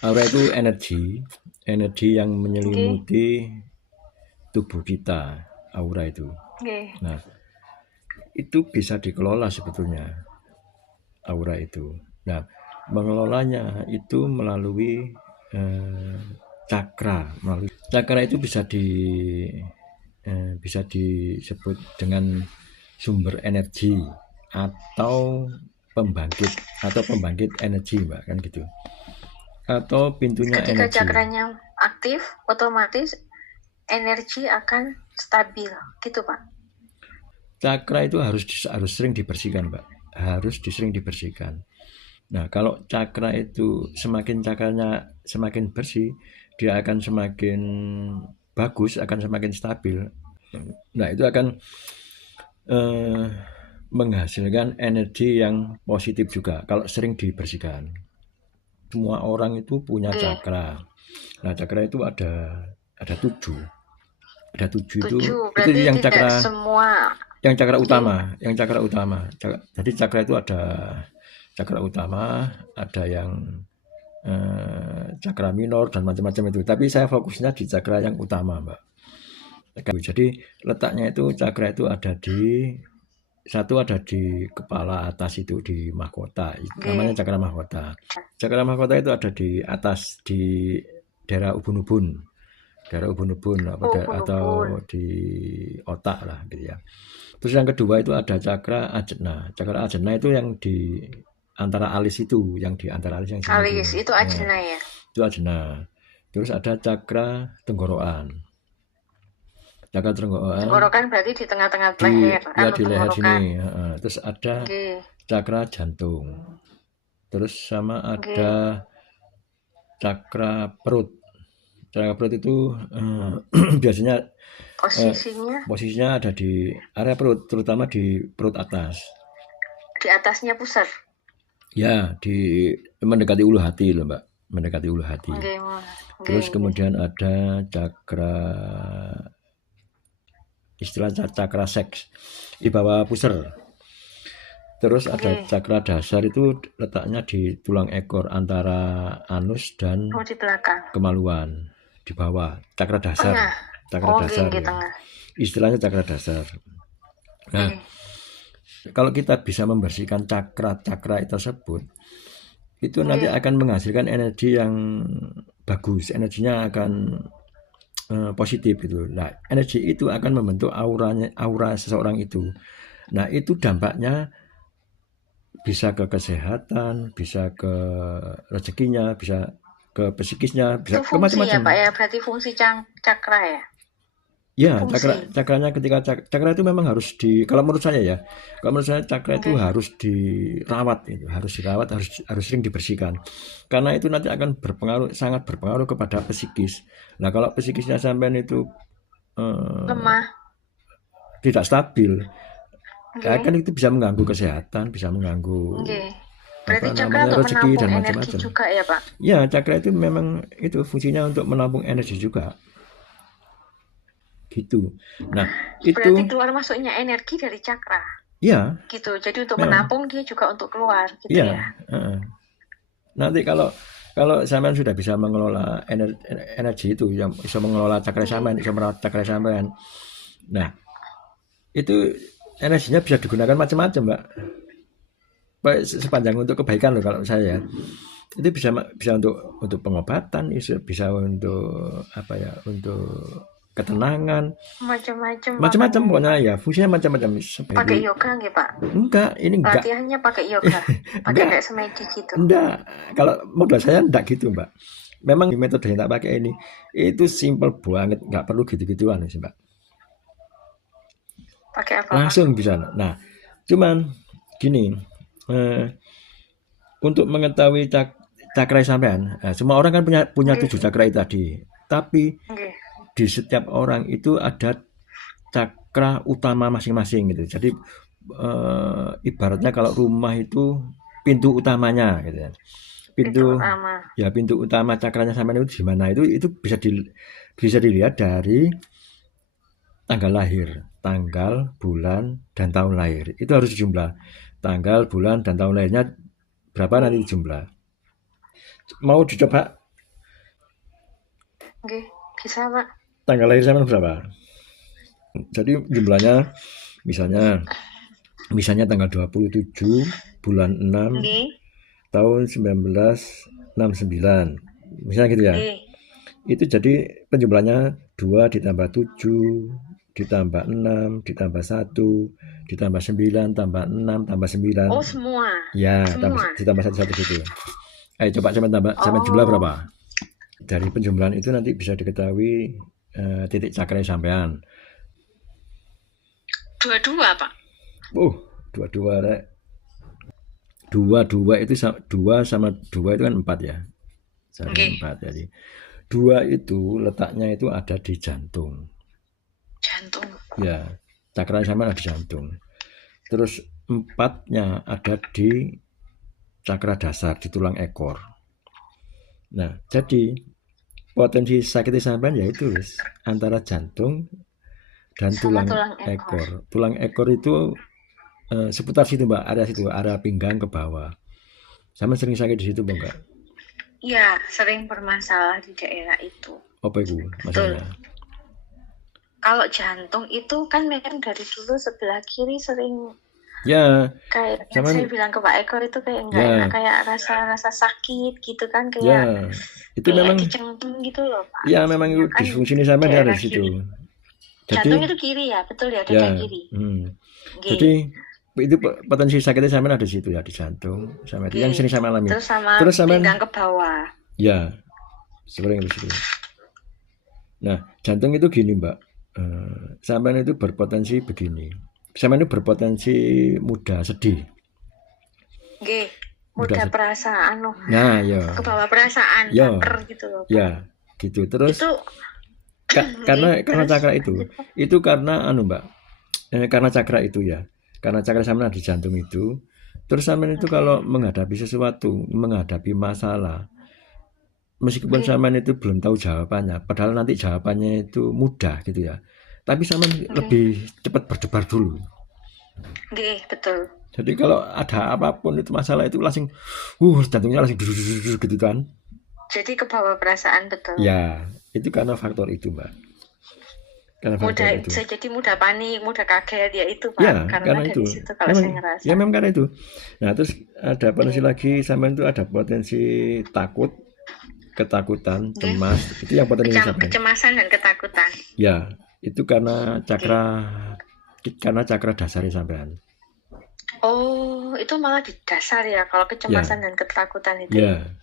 Aura itu energi yang Oke. menyelimuti tubuh kita, aura itu. Oke. Nah, itu bisa dikelola sebetulnya, aura itu. Nah, mengelolanya itu melalui cakra. Cakra itu bisa disebut dengan sumber energi atau pembangkit energi, Mbak, kan gitu. Atau pintunya Ketika energi. cakranya aktif, otomatis energi akan stabil, gitu Pak. Cakra itu harus sering dibersihkan, Mbak. Harus sering dibersihkan. Nah, kalau cakra itu cakranya semakin bersih, dia akan semakin bagus, akan semakin stabil. Nah, itu akan menghasilkan energi yang positif juga kalau sering dibersihkan. Semua orang itu punya cakra. Nah, cakra itu ada 7. Ada 7 itu Berarti yang tidak cakra semua. utama, Jadi cakra itu ada cakra utama, ada yang cakra minor dan macam-macam itu. Tapi saya fokusnya di cakra yang utama, Mbak. Jadi letaknya itu cakra itu ada di kepala atas itu, di mahkota. Namanya cakra mahkota. Cakra mahkota itu ada di atas, di daerah ubun-ubun. Atau di otak lah gitu ya. Terus yang kedua itu ada cakra ajna. Cakra ajna itu yang di antara alis itu, yang di antara alis yang sini Alis itu ajna ya. Itu ajna. Terus ada cakra tenggorokan. Cakra tenggorokan. Tenggorokan berarti di tengah-tengah leher. Di leher sini. Terus ada cakra jantung. Terus sama ada cakra perut. Cakra perut itu biasanya posisinya ada di area perut, terutama di perut atas. Di atasnya pusat. Ya, mendekati ulu hati loh, Mbak. Mendekati ulu hati. Terus kemudian ada cakra, istilah cakra seks, di bawah pusar. Terus ada cakra dasar itu letaknya di tulang ekor antara anus dan di belakang. kemaluan, di bawah. Cakra dasar. Cakra dasar. Ya. Istilahnya cakra dasar. Nah, kalau kita bisa membersihkan cakra-cakra tersebut, itu nanti akan menghasilkan energi yang bagus. Energinya akan positif gitu. Nah, energi itu akan membentuk aura seseorang itu. Nah, itu dampaknya bisa ke kesehatan, bisa ke rezekinya, bisa ke psikisnya, bisa ke macam-macam. Ya, Pak ya, berarti fungsi cakra ya. Ya, cakranya ketika cakra itu memang harus kalau menurut saya cakra itu harus dirawat, harus sering dibersihkan. Karena itu nanti akan sangat berpengaruh kepada psikis. Nah, kalau psikisnya sampean itu lemah, tidak stabil, kan itu bisa mengganggu kesehatan, bisa mengganggu rezeki dan macam-macam. Juga ya, Pak? Ya, cakra itu memang itu fungsinya untuk menampung energi juga. Gitu. Nah, berarti keluar masuknya energi dari cakra. Iya. Gitu. Jadi untuk menampung dia juga untuk keluar gitu ya. Nanti kalau sampean sudah bisa mengelola energi itu, yang bisa mengelola cakra sampean, bisa merawat cakra sampean. Nah, itu energinya bisa digunakan macam-macam, Mbak. Sepanjang untuk kebaikan loh kalau saya. Itu bisa untuk pengobatan, bisa untuk untuk ketenangan, macam-macam pokoknya ya, fungsinya macam-macam. Pakai yoga nggak, Pak? Enggak, ini enggak. Latihannya pakai yoga, pakai kayak semedi gitu. Enggak, kalau modal saya enggak gitu, Mbak. Memang metode yang tak pakai ini itu simple banget, nggak perlu gitu-gituan sih, Mbak. Pakai apa? Langsung bisa. Nah, cuman gini, untuk mengetahui cakra sampean, semua orang kan punya 7 cakra itu tadi. Tapi di setiap orang itu ada cakra utama masing-masing gitu. Jadi ibaratnya kalau rumah itu pintu utamanya gitu ya. Pintu utama cakranya sampean itu di mana? Itu bisa dilihat dari tanggal lahir, tanggal, bulan, dan tahun lahir. Itu harus dijumlah. Tanggal, bulan, dan tahun lahirnya berapa nanti dijumlah. Mau dicoba Oke, bisa Pak. Tanggal lahir sampean berapa? Jadi jumlahnya misalnya tanggal 27 bulan 6 tahun 1969. Misalnya gitu ya. Itu jadi penjumlahnya 2 ditambah 7 ditambah 6 ditambah 1 ditambah 9 tambah 6 tambah 9. Oh, semua. Ya, Semua. ditambah satu gitu. Ayo coba sampai jumlah berapa? Dari penjumlahan itu nanti bisa diketahui titik cakra sampean. 22, Pak. 22 rek. 2 itu 2 sama 2 itu kan 4 ya. Sama 4 jadi. 2 itu letaknya itu ada di jantung. Jantung. Ya, cakra sampean ada di jantung. Terus 4-nya ada di cakra dasar di tulang ekor. Nah, jadi potensi sakit sampean yaitu antara jantung dan tulang ekor. Tulang ekor itu seputar situ Mbak, area pinggang ke bawah. Sama sering sakit di situ Mbak? Iya, sering bermasalah di daerah itu. Apa itu masalahnya? Kalau jantung itu kan memang dari dulu sebelah kiri sering kayak saya bilang ke Pak Ekor itu kayak enggak enak, kayak rasa sakit gitu kan, kayak itu memang dicengtung gitu loh Pak. Iya, memang itu kan disfungsi sampean dari situ. Jantung itu kiri ya, betul ya, dada kiri. Jadi itu potensi sakitnya sampean ada di situ ya, di jantung sama itu yang sering sampean alami. Terus sampean pinggang ke bawah. Ya, sering di situ. Nah, jantung itu gini Mbak, sampean itu berpotensi begini. Sampean itu berpotensi mudah sedih. Mudah perasaan loh. Nah, ya. Ke bawah perasaan, baper gitu loh. Ya, gitu. Terus itu karena cakra itu karena Mbak, karena cakra itu ya, karena cakra sampean di jantung itu, terus sampean itu kalau menghadapi sesuatu, menghadapi masalah, meskipun sampean itu belum tahu jawabannya, padahal nanti jawabannya itu mudah gitu ya, tapi sampean lebih cepat berdebar dulu. Betul. Jadi kalau ada apapun itu masalah itu langsung, jantungnya langsung gitu kan. Jadi ke bawah perasaan, betul. Ya, itu karena faktor itu Mbak. Jadi mudah panik, mudah kaget ya itu Pak. Ya, karena itu. Situ, kalau saya ngerasa. Ya memang karena itu. Nah terus ada potensi lagi sampean itu ada potensi takut, ketakutan, cemas. Itu yang potensi sampean. Kecemasan dan ketakutan. Ya, itu karena cakra dasar sampean. Oh, itu malah di dasar ya kalau kecemasan dan ketakutan itu. Ya.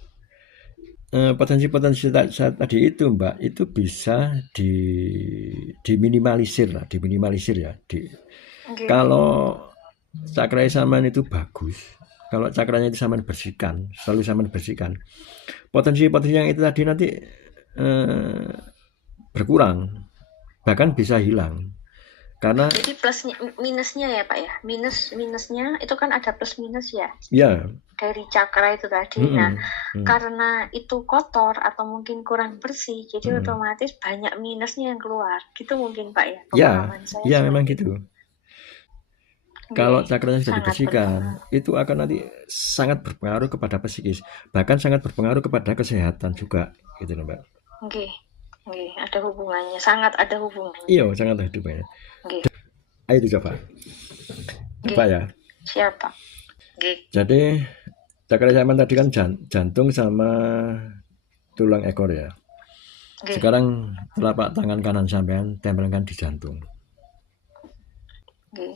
Potensi-potensi tadi itu Mbak itu bisa diminimalisir ya. Kalau cakra sampean itu bagus, kalau cakranya itu sampean bersihkan, selalu sampean bersihkan, potensi yang itu tadi nanti berkurang, bahkan bisa hilang. Karena jadi plusnya minusnya ya Pak ya, minusnya itu kan ada plus minus ya. Ya. Dari cakra itu tadi. Nah, karena itu kotor atau mungkin kurang bersih, jadi otomatis banyak minusnya yang keluar. Gitu mungkin Pak ya. Pengalaman saya. Ya, memang gitu. Kalau cakranya sudah dibersihkan, itu akan nanti sangat berpengaruh kepada psikis, bahkan sangat berpengaruh kepada kesehatan juga, gitu loh Mbak. Ada hubungannya, sangat ada hubungannya. Iya, sangat ada hubungannya. Ayo coba. Coba ya. Siapa? Jadi cakra sampean tadi kan jantung sama tulang ekor ya. Sekarang telapak tangan kanan sampean tempelkan di jantung.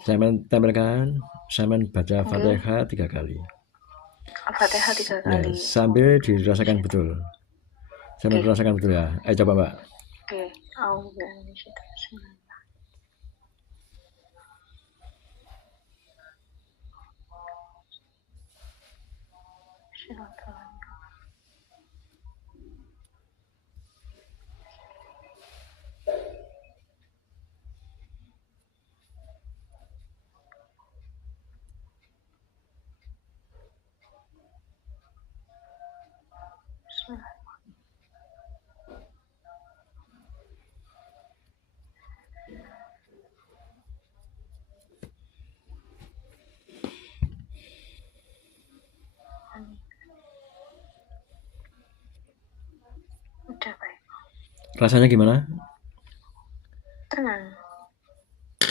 Sampean tempelkan, sampean baca Fatihah 3 kali. Fatihah 3 kali. Ya, sambil dirasakan betul. Sambil dirasakan betul ya. Ayo coba Mbak. Rasanya gimana? Tenang.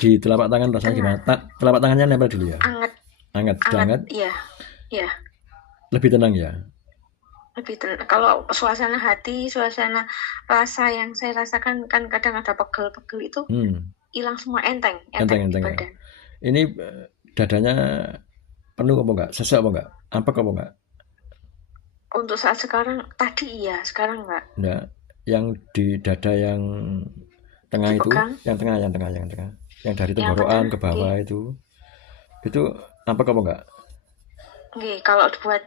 Di telapak tangan rasanya gimana? Telapak tangannya nempel dulu ya? Anget. Sudah anget? Iya. Lebih tenang ya? Lebih tenang. Kalau suasana hati, suasana rasa yang saya rasakan kan kadang ada pegel-pegel itu hilang semua, enteng ya. Badan. Ini dadanya penuh apa enggak? Sesak apa enggak? Ampak apa enggak? Untuk saat sekarang, tadi iya, sekarang enggak. Enggak. Yang di dada yang tengah Dipegang. Yang tengah. Yang dari tenggorokan ke bawah itu ampak apa enggak? Nggih, kalau buat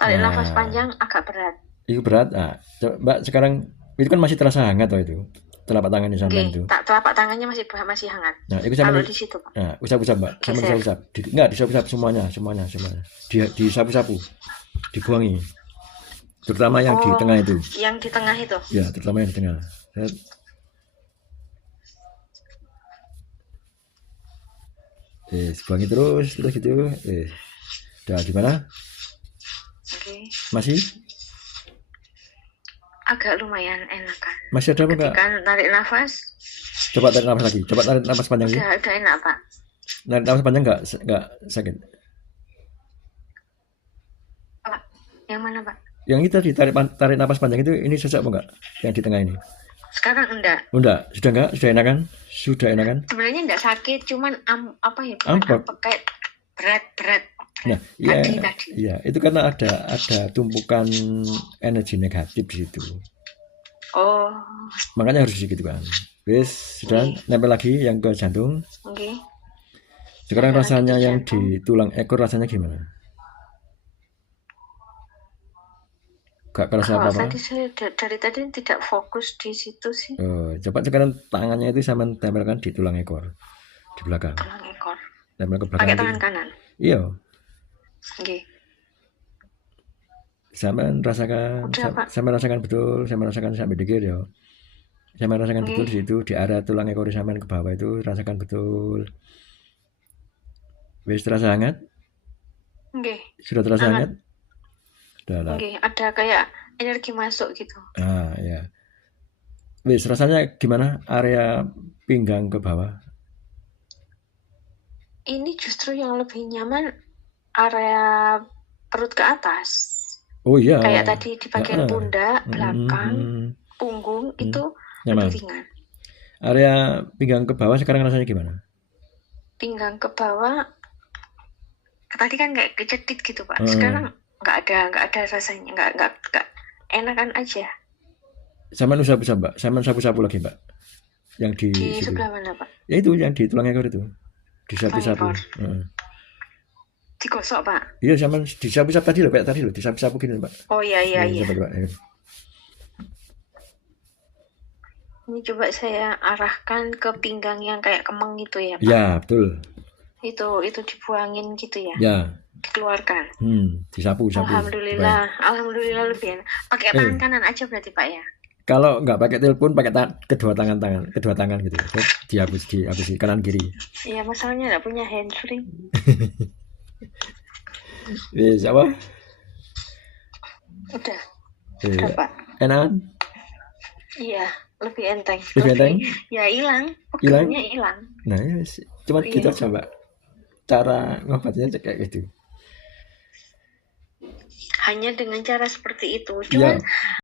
tarik nafas panjang agak berat. Itu berat. Nah, Mbak sekarang itu kan masih terasa hangat toh itu. Telapak tangannya sampai itu. Telapak tangannya masih hangat. Nah, itu sama kalau di situ, Pak. Nah, usap-usap, Mbak. Sama usap-usap. Enggak, disap-usap semuanya. Disapu-sapu. Dibuangi. Terutama yang di tengah itu. Yang di tengah itu. Ya, terutama yang di tengah. Buangi terus gitu. Udah gimana? Masih? Agak lumayan enakan. Masih ada apa enggak? Ketika tarik nafas. Coba tarik nafas lagi. Coba tarik nafas panjang. Udah enak, Pak. Tarik nafas panjang enggak sakit? Pak, yang mana, Pak? Yang itu tarik nafas panjang itu, ini sesak apa enggak? Yang di tengah ini. Sekarang enggak. Sudah enggak? Sudah enakan? Sebenarnya enggak sakit, cuman kayak berat. Nah, iya, itu karena ada tumpukan energi negatif di situ. Oh. Makanya harus gitu kan. Sudah nempel lagi yang ke jantung. Oke. Sekarang rasanya yang di tulang ekor rasanya gimana? Gak kerasa apa-apa? Dari tadi tidak fokus di situ sih. Coba sekarang tangannya itu sama tempelkan di tulang ekor, di belakang. Tulang ekor. Tempel ke belakang. Pakai tangan kanan. Iya. Okay. Sama rasakan betul, sama rasakan sampai dikir ya. Sama rasakan betul di situ, di area tulang ekor sampai ke bawah itu rasakan betul. Wis terasa hangat? Okay. Sudah terasa hangat? Oke, ada kayak energi masuk gitu. Ya. Wis rasanya gimana area pinggang ke bawah? Ini justru yang lebih nyaman area perut ke atas. Oh iya. Kayak tadi di bagian pundak, belakang, punggung itu lebih ringan. Area pinggang ke bawah sekarang rasanya gimana? Pinggang ke bawah tadi kan kayak kecedit gitu, Pak. Sekarang nggak ada rasanya, nggak enakan aja. Sama usap-usap, Mbak. Sama sapu-sapu lagi, Mbak. Yang di sebelah mana, Pak? Ya itu yang di tulang ekor itu. Disapu-sapu. Digosok, Pak. Iya, sama disapu-sapu tadi loh, kayak tadi loh, disapu-sapu gini, Pak. Oh iya. Coba, Pak. Ini coba saya arahkan ke pinggang yang kayak kemeng itu ya, Pak. Ya, betul. Itu dibuangin gitu ya. Ya. Dikeluarkan. Disapu. Alhamdulillah lebih enak. Pakai tangan kanan aja berarti, Pak ya. Kalau nggak pakai telepon, pakai kedua tangan gitu. Dihapus kanan kiri. Iya, masalahnya nggak punya handsfree. Wis apa? Udah, Pak. Enakan? Iya, lebih enteng. Ya hilang. Nah, cuma gitu aja, Mbak. Cara ngobatnya kayak gitu. Hanya dengan cara seperti itu. Cuman